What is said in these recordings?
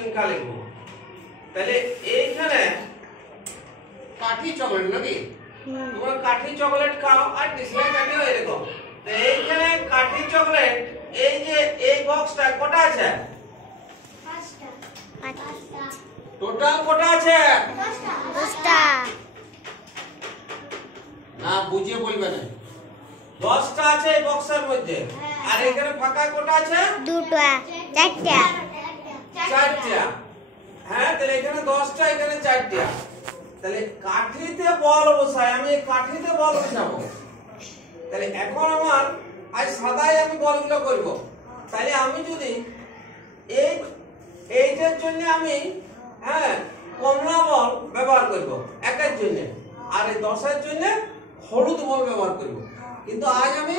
সংখ্যা লিখব। তাহলে এইখানে কাঠি চকলেট নাকি তোমরা কাঠি চকলেট খাও আর ডিসলাইক কাঠিও এরকম। তো এইখানে কাঠি চকলেট এই যে এই বক্সটা কটা আছে? টোটাল কটা আছে? 10টা। না বুঝিয়ে বলবে না। 10টা আছে এই বক্সের মধ্যে। আর এখানে ফাঁকা কটা আছে? 2টা, 4টা। 4টা। হ্যাঁ, তাহলে এখানে 10টা, এখানে 4টা। তাহলে কাঠিতে বল বসাই, আমি কাঠিতে বল বসাবো। তাহলে এখন আমার আজ সাদায় আমি বলগুলো করব। তাহলে আমি যদি এইটার জন্য আমি কমলা বল ব্যবহার করব একের জন্য, আর এই 10-এর জন্য হলুদ বল ব্যবহার করব। কিন্তু আজ আমি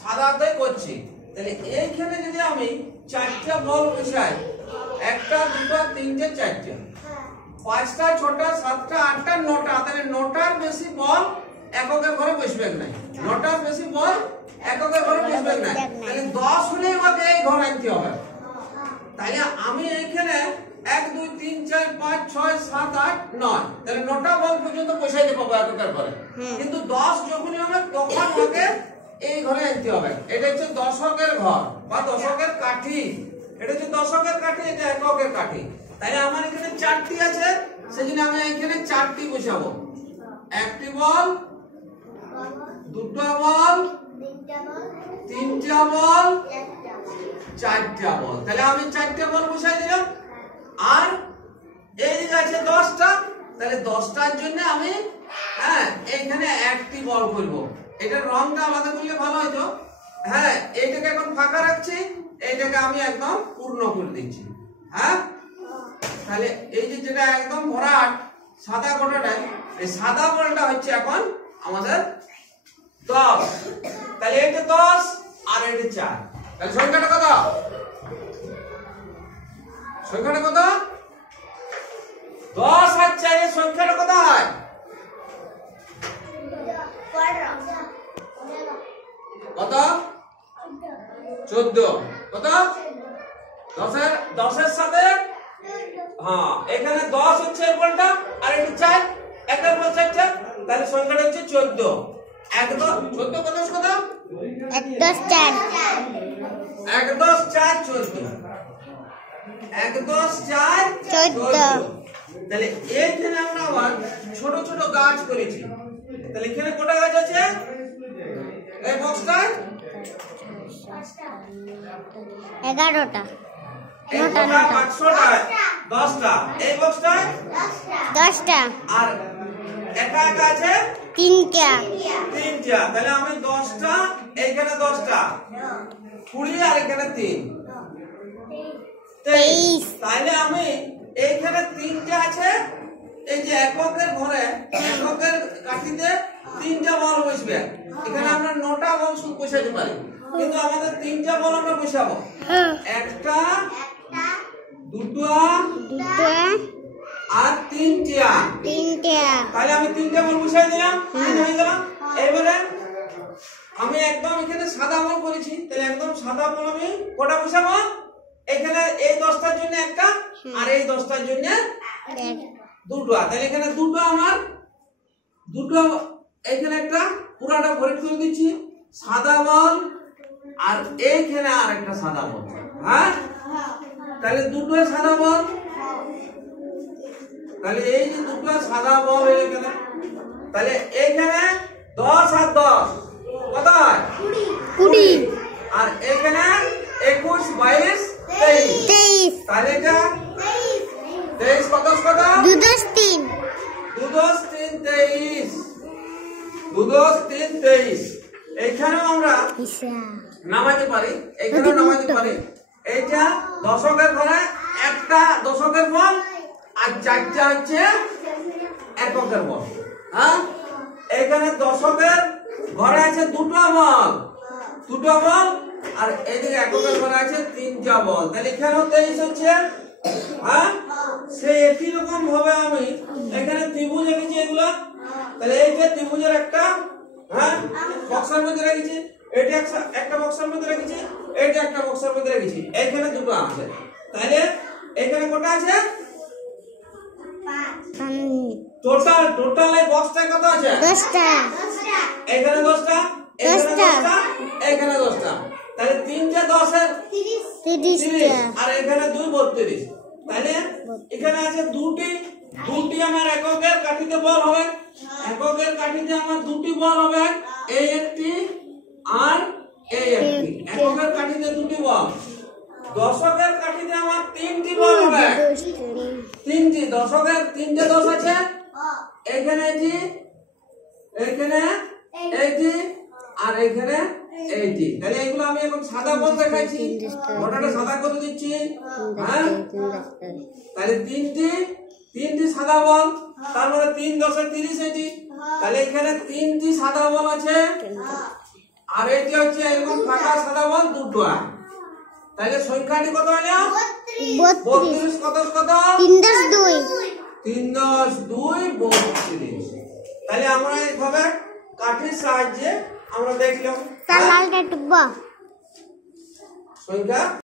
সাদাতে করছি। তাহলে এইখানে যদি আমি 4টা বল বসাই, 1টা 2টা 3টে 4টে 5টা 6টা 7টা 8টা 9টা, তাহলে 9টার বেশি বল এককের ঘরে বসবে না। 9টার বেশি বল এককের ঘরে বসবে না। তাহলে 10 হলে আমাকে এই ঘর আনতে হবে। তাহলে আমি এইখানে 1 2 3 4 5 6 7 8 9, তাহলে 9টা বল পর্যন্ত বসাইতে পাবো এককের ঘরে। কিন্তু 10 যখনই হবে তখন আমাকে এই ঘরে আনতে হবে। এটা হচ্ছে দশকের ঘর বা দশকের কাঠি। এটা হচ্ছে দশকের কাঠি, এটা এককের কাঠি। তাহলে আমার এখানে 4টি আছে, সেজন্য আমি এখানে 4টি বসাবো। 1টি বল, 2টা বল, 3টা বল, 4টা বল। তাহলে আমি 4টা বল বসাই দিলাম। আর এইদিকে আছে 10টা, তাহলে 10টার জন্য আমি এইখানে 1টি বল করব। এটার রংটা আলাদা করলে ভালো হতো। এইটাকে এখন ফাঁকা রাখছি, এইটাকে আমি একদম পূর্ণ করে দিচ্ছি। তাহলে এই যে যেটা একদম ভরাট সাদা গোটাটাই, এই সাদা বলটা হচ্ছে এখন আমাদের 10। তাহলে এটা 10 আর এটা 4, তাহলে সংখ্যাটা কত? সংখ্যাটা কত? 10 আর 4 এর সংখ্যাটা কত হয়? কত? 14। কত? 10 এর সাথে এখানে 10 হচ্ছে এই বলটা, আর এটা 4, একটার পর 4টা, তাহলে সংখ্যাটা হচ্ছে 14। 14 কত? 1 10 4। 1 10 4 14। 1 10 4 14। তাহলে এইখানে আমরা আবার ছোট ছোট গাছ করেছি। তাহলে এখানে কটা গাছ আছে এই বক্সটায়? 11টা। 10টা। এই বক্সটায় 10টা। আর একা একা আছে 3টা। 3টা। তাহলে আমি 10টা, এইখানে 10টা 20, আর এখানে 3 23। তাহলে আমি এইখানে 3টা আছে, এই যে এককের ঘরে এককের কাঠিতে 3টা বল বসবে। এখানে আমরা 9টা বল শুধু বসাতে পারি, কিন্তু আমাদের 3টা বল আমরা বসাবো। 1টা 2টা আর 3টা। তাহলে আমি 3টা বল বসাই দিলাম, 3 হয়ে গেল। এবারে আমি একদম এখানে সাদা বল করেছি, তাহলে একদম সাদা বল আমি কটা বসাবো? এখানে এই 10টার জন্য একটা, আর এই 10টার জন্য 2টা। তাহলে এখানে 2টা আমার 2টা, এখানে একটা পুরাটা ভরে করে দিচ্ছি সাদা বল, আর এইখানে আর একটা সাদা বল। তাহলে 2টা সাদা বল। তাহলে এই যে 2টা সাদা বল এখানে, তাহলে এইখানে 10 আর 10 কত হয়? 20। আর এখানে 21 22 23। তাহলে এটা 23 কত? 2 10 3। 2 10 3 23। 2 10 3 23। এইখানেও আমরা নামাইতে পারি, এইখানেও নামাইতে পারি। এইটা দশকের ঘরে একটা দশকের বল, আর 4টা হচ্ছে এককের বল। এইখানে দশকের ঘরে আছে 2টা বল, 2টা বল, আর এইদিকে এককের ঘরে আছে 3টা বল। তাহলে এখানেও 23 হচ্ছে। সেই একই রকম ভাবে আমি এখানে ত্রিভুজ এঁকেছি এগুলো। তাহলে এইটা ত্রিভুজের একটা বক্সের মধ্যে রেখেছি, এটা একটা বক্সের মধ্যে রেখেছি, এটা একটা বক্সের মধ্যে রেখেছি, এইখানে 2টো আছে। তাহলে এখানে কটা আছে? উম, টোটাল এই বক্সটায় কত আছে? 10টা। এখানে 10টা, এখানে 10টা। 10টা, এখানে 10টা। তাহলে 3 10 এর 30 30টা। আর এখানে 2 32। তাহলে এখানে আছে দুটি আমার এককের কাঠিতে বল হবে। এককের কাঠিতে আমার দুটি বল হবে, এই একটি আর এই একটি। এককের কাঠিতে দুটি বল। দশকের কাঠিতে আমার 3টি বল হবে। 3টি দশকের 3টে 10 আছে। এখানে এটি, এখানে এইটি আর এখানে এইটি। তাহলে এগুলো আমি এখন সাদা বল দেখাইছি, মোটাটা সাদা করে দিচ্ছি। হ্যাঁ, তাহলে তিনটি সাদা বল, তার মানে 3 10 30 এটি। তাহলে এখানে 3টি সাদা বল আছে আর এটি হচ্ছে এরকম ফাঁকা সাদা বল দুটো। তাহলে সংখ্যাটি কত হলো? 32 কত কত? 3 10 2। 3 10 2 32। তাহলে আমরা এইভাবে কাঠির সাহায্যে আমরা দেখলাম লালটা টুকবা সংখ্যা